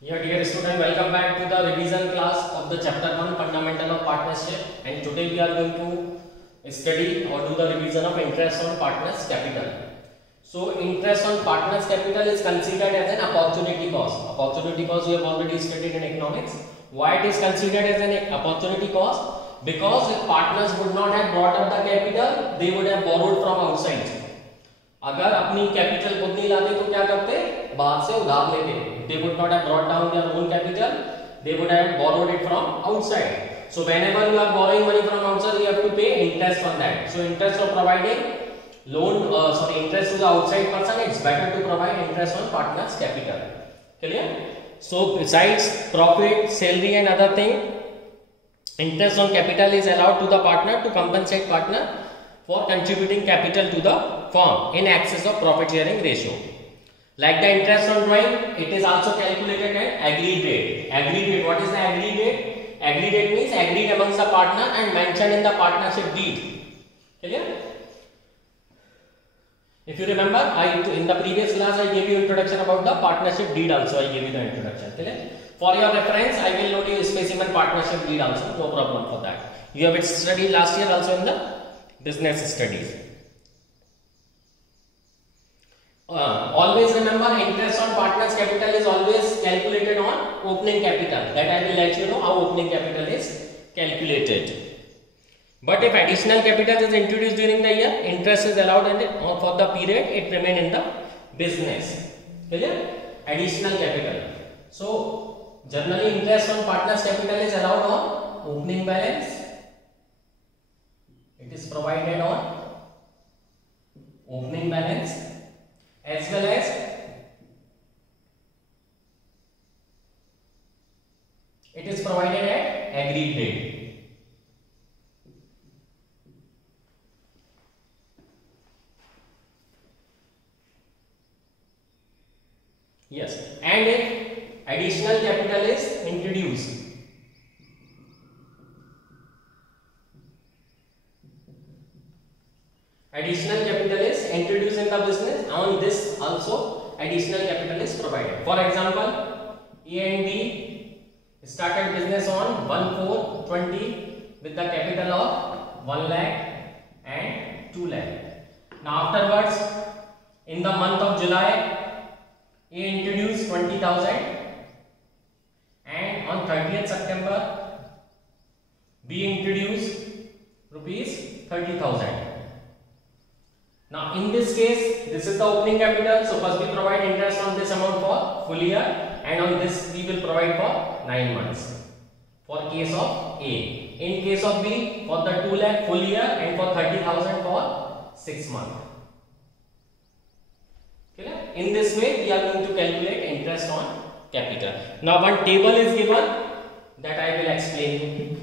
Yeah, dear student, welcome back to the revision class of the chapter 1 Fundamental of Partnership, and today we are going to study or do the revision of interest on partners capital. So interest on partners capital is considered as an opportunity cost. Opportunity cost we have already studied in economics. Why it is considered as an opportunity cost? Because if partners would not have brought up the capital, they would have borrowed from outside. अगर अपनी capital खुद नहीं लाते तो क्या करते, बाहर से उधार लेते. They would not have brought down their own capital, they would have borrowed it from outside. So whenever you are borrowing money from outside, you have to pay interest on that. So interest of providing interest to the outside person, it's better to provide interest on partners capital. Clear? So besides profit, salary and other thing, interest on capital is allowed to the partner to compensate partner for contributing capital to the firm in excess of profit sharing ratio. Like the interest on drawing, it is also calculated at agreed rate. Agreed rate, what is the agreed rate? Agreed rate means agreed amongst the partner and mentioned in the partnership deed. Clear? If you remember, in the previous class I gave you introduction about the partnership deed also. I gave you the introduction. Clear? For your reference, I will note you specimen partnership deed also. No problem for that. You have it studied last year also in the business studies. Always remember, interest on partners capital is always calculated on opening capital. That I will let you know how opening capital is calculated. But if additional capital is introduced during the year, interest is allowed for the period it remain in the business. Clear? Additional capital. So generally interest on partners capital is allowed on opening balance. It is provided on opening balance, as well as it is provided at agreed rate. Yes, and if additional capital is introduced, additional capital is introduced in the business, on this also additional capital is provided. For example, A and B started business on 1/4/20 with the capital of 1 lakh and 2 lakh. Now afterwards, in the month of July, A introduced 20,000, and on 30th September, B introduced rupees 30,000. Now in this case, this is the opening capital, so first we provide interest on this amount for full year, and on this we will provide for 9 months for case of A. In case of B, for the 2 lakh full year and for 30,000 for 6 months. In this way we are going to calculate interest on capital. Now one table is given that I will explain.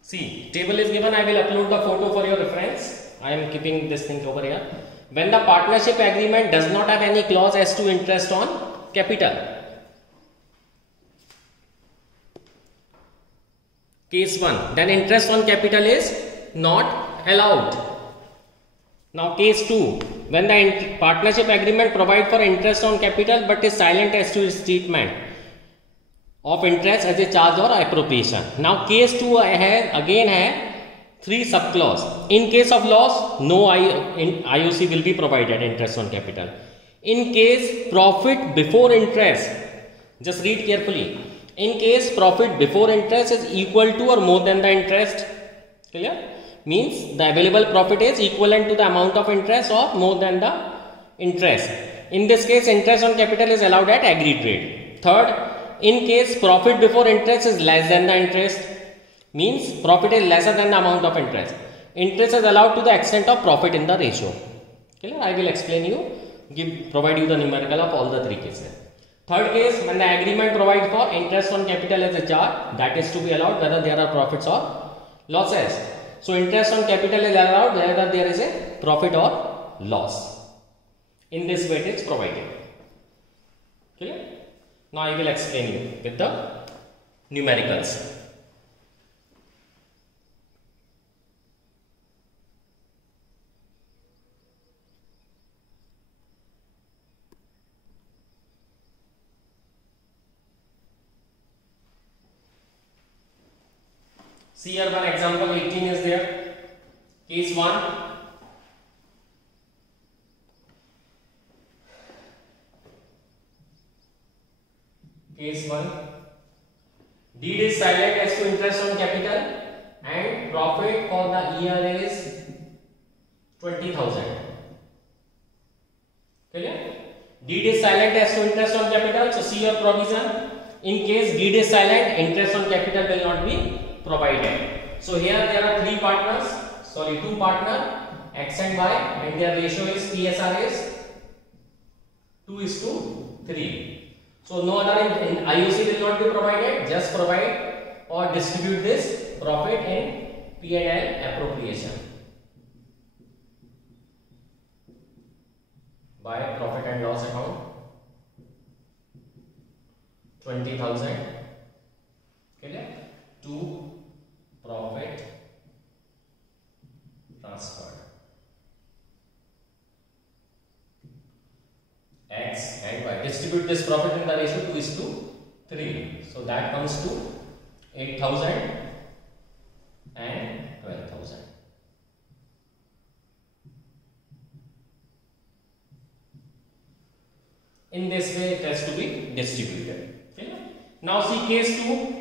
See, table is given. I will upload the photo for your reference. I am keeping this thing over here. When the partnership agreement does not have any clause as to interest on capital. Case 1, then interest on capital is not allowed. Now case 2, when the partnership agreement provide for interest on capital but is silent as to its treatment of interest as a charge or appropriation. Now case 2 again has 3 sub clause. In case of loss, no IOC will be provided interest on capital. In case profit before interest, just read carefully. In case profit before interest is equal to or more than the interest, clear? Means the available profit is equivalent to the amount of interest or more than the interest. In this case, interest on capital is allowed at agreed rate. Third, in case profit before interest is less than the interest, means profit is lesser than the amount of interest. Interest is allowed to the extent of profit in the ratio. Clear? I will explain you, provide you the numerical of all the 3 cases. Third case, when the agreement provides for interest on capital as a charge, that is to be allowed whether there are profits or losses. So interest on capital is allowed whether there is a profit or loss. In this way it is provided. Clear? Now I will explain you with the numericals. See here one example 18 is there. Case 1. Case 1. Deed is silent as to interest on capital and profit for the year is 20,000. Clear? Deed is silent as to interest on capital. So see your provision. In case deed is silent, interest on capital will not be provided. So here there are two partners, X and Y, and their ratio is TSR is 2:3. So no other in IOC will not be provided. Just provide or distribute this profit in P&L appropriation by profit and loss account 20,000 to profit transferred X and Y. Distribute this profit in the ratio 2:3. So that comes to 8,000 and 12,000. In this way it has to be distributed. Okay? Now see case 2.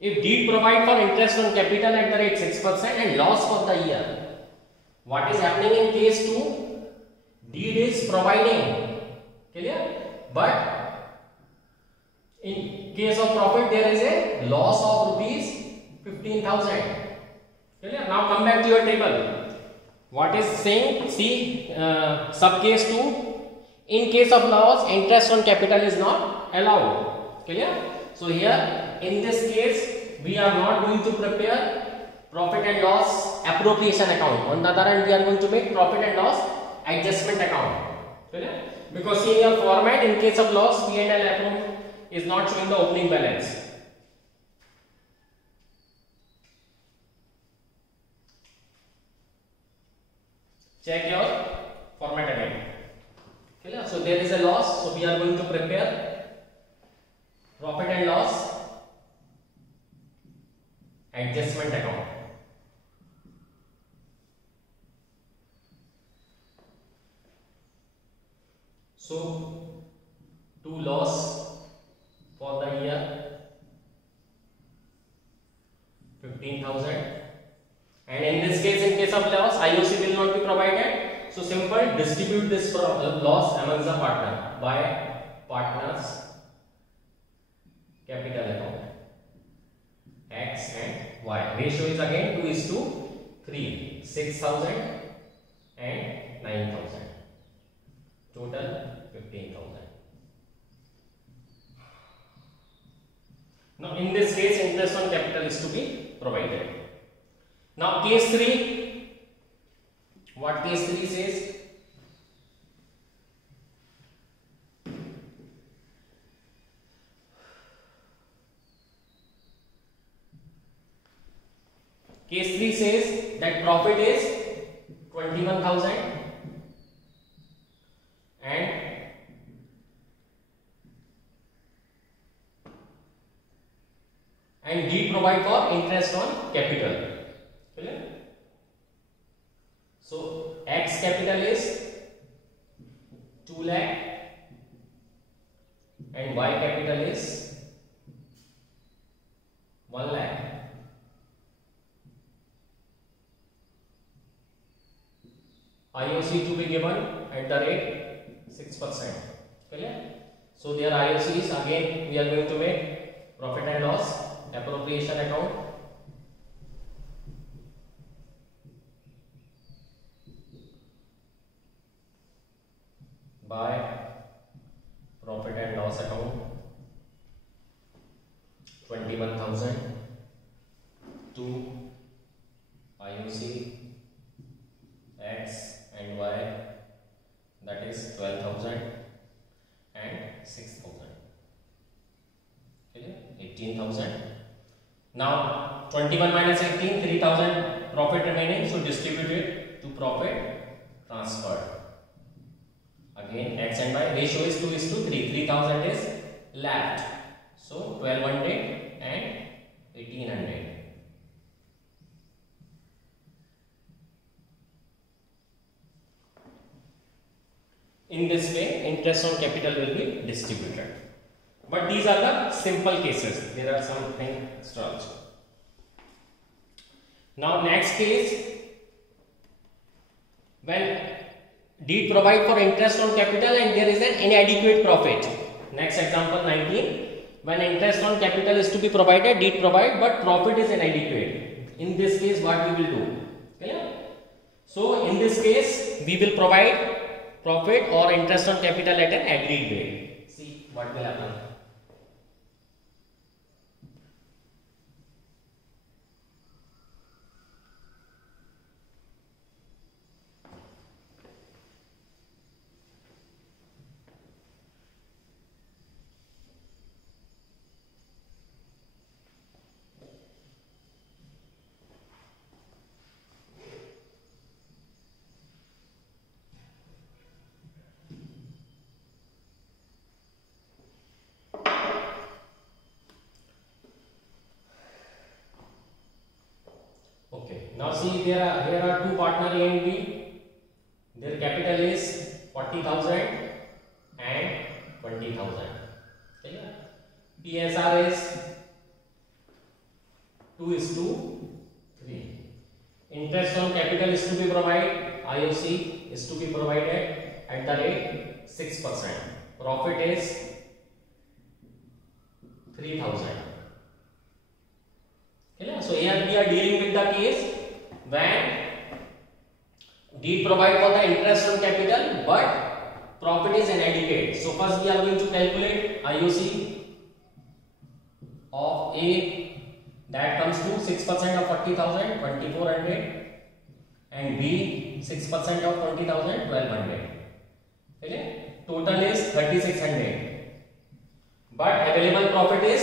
If deed provide for interest on capital at the rate 6% and loss for the year. What is happening in case 2? Deed is providing. Clear? But in case of profit there is a loss of rupees 15,000. Clear? Now come back to your table. What is saying? See sub case 2. In case of loss, interest on capital is not allowed. Clear? So here in this case we are not going to prepare profit and loss appropriation account. On the other hand, we are going to make profit and loss adjustment account. Clear? Because in your format, in case of loss, P&L account is not showing the opening balance. Check your format again. Clear? So there is a loss, so we are going to prepare profit and loss adjustment account. So to loss for the year 15,000, and in this case, in case of loss, IOC will not be provided. So simple, distribute this loss amongst the partner by partners capital account X and Y. Ratio is again 2:3, 6,000 and 9,000. Total 15,000. Now in this case, interest on capital is to be provided. Now case 3. What case 3 says? Case 3 says that profit is 21,000 and deed provide for interest on capital. Clear? So X capital is 2 lakh and Y capital is 1 lakh. IOC to be given at the rate 6%. Clear? So their IOC is again we are going to make profit and loss appropriation account by profit and loss account 21,000 to IOC X and Y, that is 12,000 and 6,000. Okay, 18,000. Now 21 minus 18, 3,000 profit remaining, so distribute it to profit transferred. Again X and Y, ratio is 2:3, 3,000 is left, so 1,200 and 1,800. In this way, interest on capital will be distributed. But these are the simple cases. There are some things extra also. Now next case, when deed provide for interest on capital and there is an inadequate profit. Next example 19. When interest on capital is to be provided, deed provide, but profit is inadequate. In this case, what we will do? Clear? So in this case, we will provide profit or interest on capital at an agreed rate. See what will happen. Now see, here are two partner A and B. Their capital is 40,000 and 20,000. TSR is 2:3. Interest on capital is to be provided. IOC is to be provided at the rate 6%. Profit is 3,000. So here we are dealing with the case when deed provide for the interest on capital but profit is inadequate. So first we are going to calculate IOC of A, that comes to 6% of 40,000, 2,400, and B 6% of 20,000, 1,200. Okay? Total is 3,600. But available profit is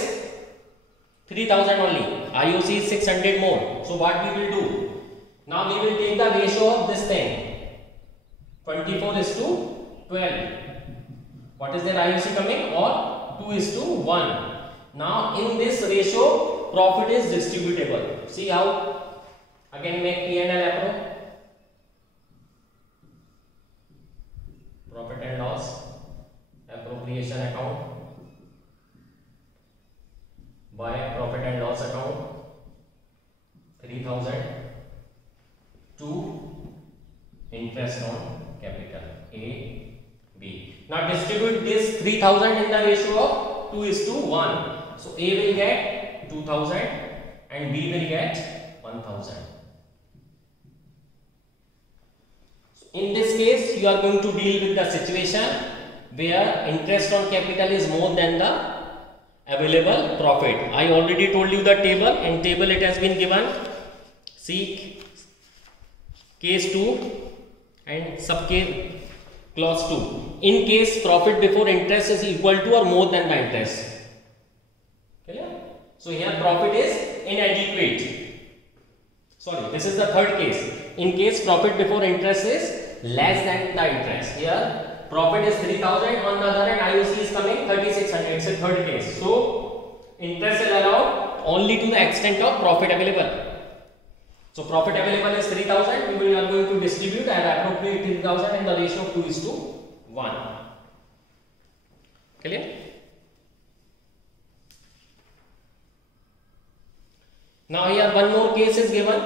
3,000 only. IOC is 600 more. So what we will do? Now we will take the ratio of this thing. 24:12. What is their IOC coming? Or 2:1. Now in this ratio, profit is distributable. See how? Again make P&L approach. Profit and loss appropriation account. By profit and loss account 3,000 to interest on capital A, B. Now distribute this 3,000 in the ratio of 2:1. So A will get 2,000 and B will get 1,000. In this case, you are going to deal with the situation where interest on capital is more than the available profit. I already told you the table. In table it has been given. See case 2 and sub case clause 2. In case profit before interest is equal to or more than the interest. Clear? So here profit is inadequate. Sorry, this is the third case. In case profit before interest is less than the interest. Here profit is 3,000, on the other hand IOC is coming 3,600. It's a third case. So interest is allowed only to the extent of profit available. So profit available is 3,000. We are going to distribute and appropriate 3,000 in the ratio of 2:1. Clear? Now here one more case is given.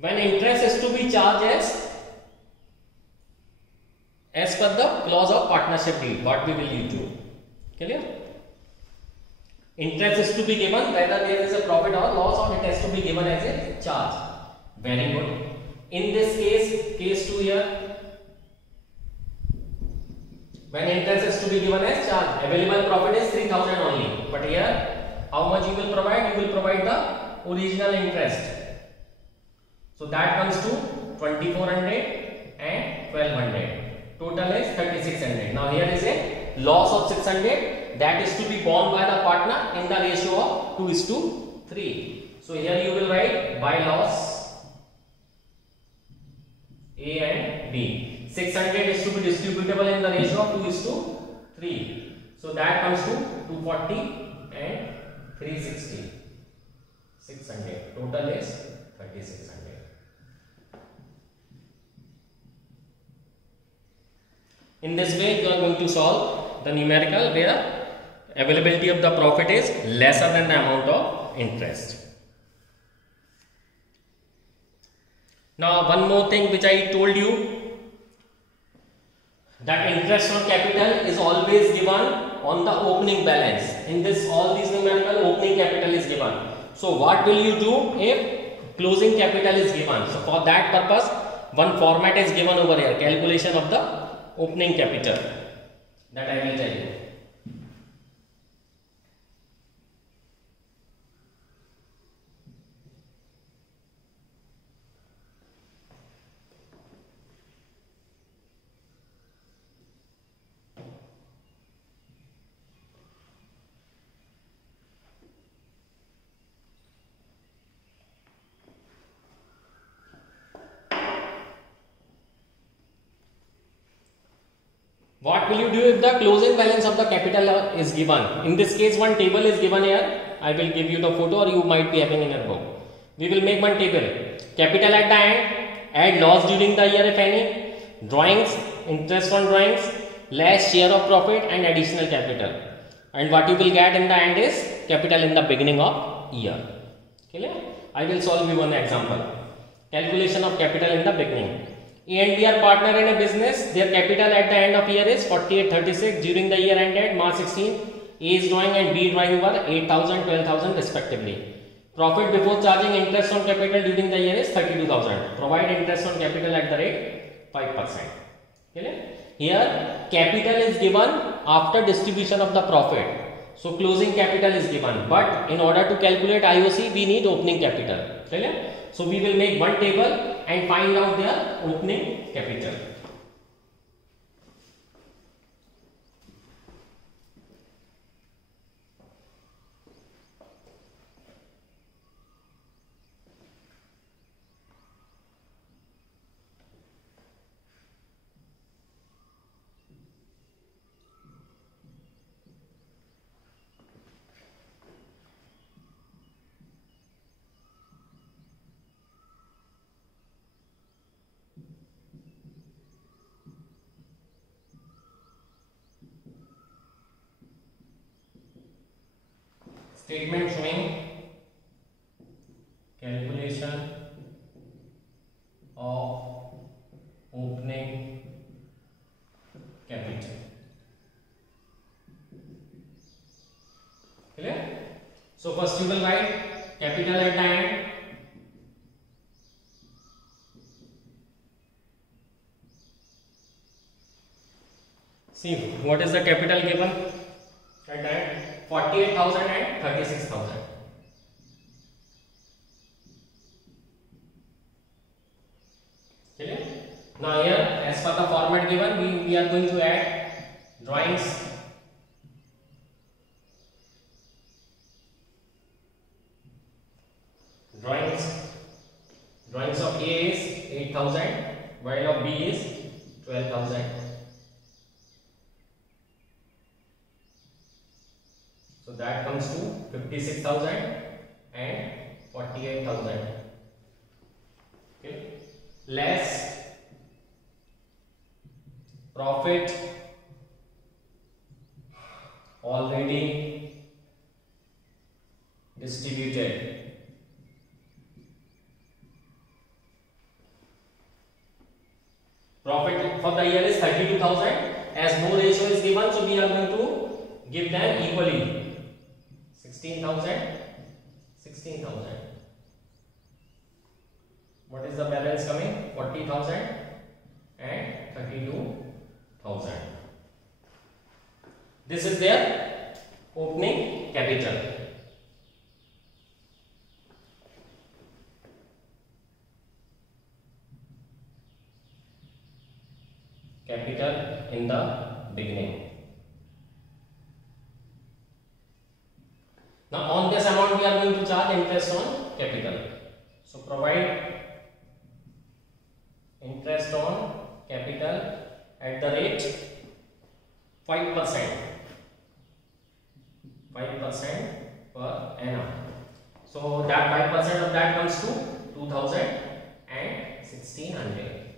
When interest is to be charged as per the clause of partnership deed, what we will need to. Clear? Interest is to be given whether there is a profit or loss, or it has to be given as a charge. Very good. In this case, case 2 here, when interest is to be given as charge, available profit is 3,000 only. But here, how much you will provide? You will provide the original interest. So that comes to 2,400 and 1,200. Total is 3,600. Now here is a loss of 600 that is to be borne by the partner in the ratio of 2:3. So here you will write by loss A and B. 600 is to be distributable in the ratio of 2:3. So that comes to 240 and 360. 600. Total is 3,600. In this way you are going to solve the numerical where availability of the profit is lesser than the amount of interest. Now one more thing which I told you, that interest on capital is always given on the opening balance. In this, all these numerical opening capital is given. So what will you do if closing capital is given? So for that purpose, one format is given over here, calculation of the opening capital, that I will tell you. What will you do if the closing balance of the capital is given? In this case, one table is given here. I will give you the photo, or you might be having in your book. We will make one table. Capital at the end, add loss during the year if any, drawings, interest on drawings, less share of profit and additional capital. And what you will get in the end is capital in the beginning of year. Clear? I will solve you one example. Calculation of capital in the beginning. A and B are partner in a business. Their capital at the end of year is 4836. During the year ended March 16, A's drawing and B drawing were 8000, 12,000 respectively. Profit before charging interest on capital during the year is 32,000. Provide interest on capital at the rate 5%. Here capital is given after distribution of the profit. So closing capital is given, but in order to calculate IOC we need opening capital. So we will make one table and find out their opening capital. Statement showing calculation of opening capital. Clear? So first you will write capital at the end. See what is the capital given at the end? 48,000 and 36,000. Okay. Now here, as per the format given, we are going to add drawings. Drawings of A is 8,000, while of B is 12,000. So that comes to 56,000 and 48,000. Okay. Less profit already distributed. Profit for the year is 32,000. As no ratio is given, so we are going to give them equally. 16,000, 16,000. What is the balance coming? 40,000 and 32,000. This is their opening capital. Capital in the beginning. Now on this amount we are going to charge interest on capital. So provide interest on capital at the rate 5%. 5% per annum. So that 5% of that comes to 2,000 and 1,600.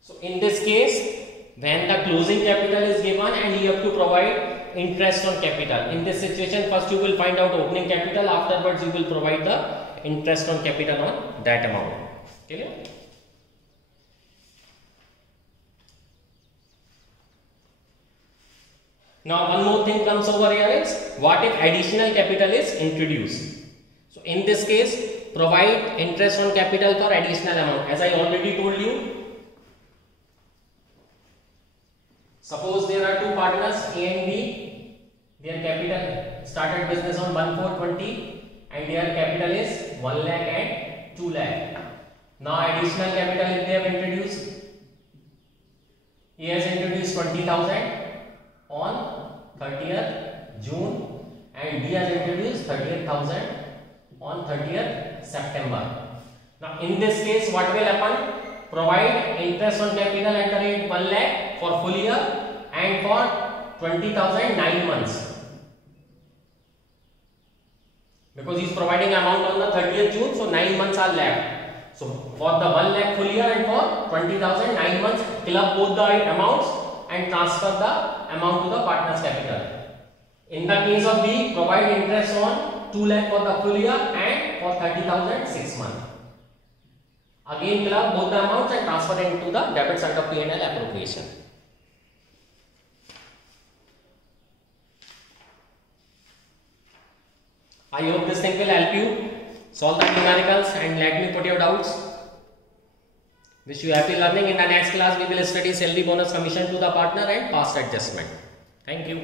So in this case, when the closing capital is given and you have to provide interest on capital. In this situation, first you will find out opening capital, afterwards you will provide the interest on capital on that amount. Clear? Now one more thing comes over here is, what if additional capital is introduced? So in this case, provide interest on capital for additional amount. As I already told you, suppose there are two partners A and B, their capital started business on 1/4/20 and their capital is 1 lakh and 2 lakh. Now additional capital if they have introduced, he has introduced 20,000 on 30th June and B has introduced 30,000 on 30th September. Now in this case, what will happen? Provide interest on capital at the rate 1 lakh for full year and for 20,000 9 months, because he is providing amount on the 30th June, so 9 months are left. So for the 1 lakh full year and for 20,000 9 months, fill up both the amounts and transfer the amount to the partner's capital. In the case of B, provide interest on 2 lakh for the full year and for 30,000 6 months. Again fill up both the amounts and transfer it into the debits under P&L appropriation. I hope this thing will help you solve the numericals and let me put your doubts. Wish you happy learning. In the next class we will study salary bonus commission to the partner and past adjustment. Thank you.